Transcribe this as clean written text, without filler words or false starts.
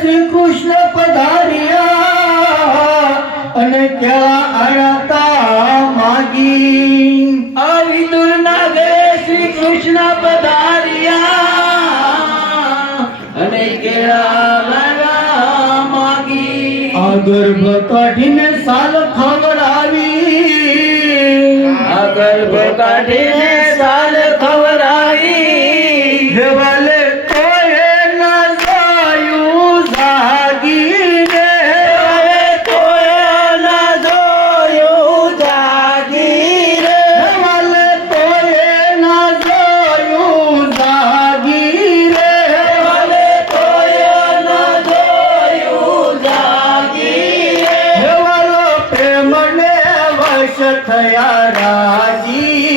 શ્રી કૃષ્ણ પધાર્યા અને ક્યાં આળતા માગી આ વિદુરના ઘરે શ્રી કૃષ્ણ પધાર્યા અને કેળા માગી આ ગર્ભ કાઢીને સાલ ખવડાવી આ ગર્ભ કાઢીને સાલ ખવડાવી દેવાલે તોય ના જોયું જાગીને હવે તોય ના જોયું જાગી રે દેવાલે તોય ના જોયું જાગીને હવે તોય ના જોયું જાગી રે દેવાલો પ્રેમને વશ થયા રાજી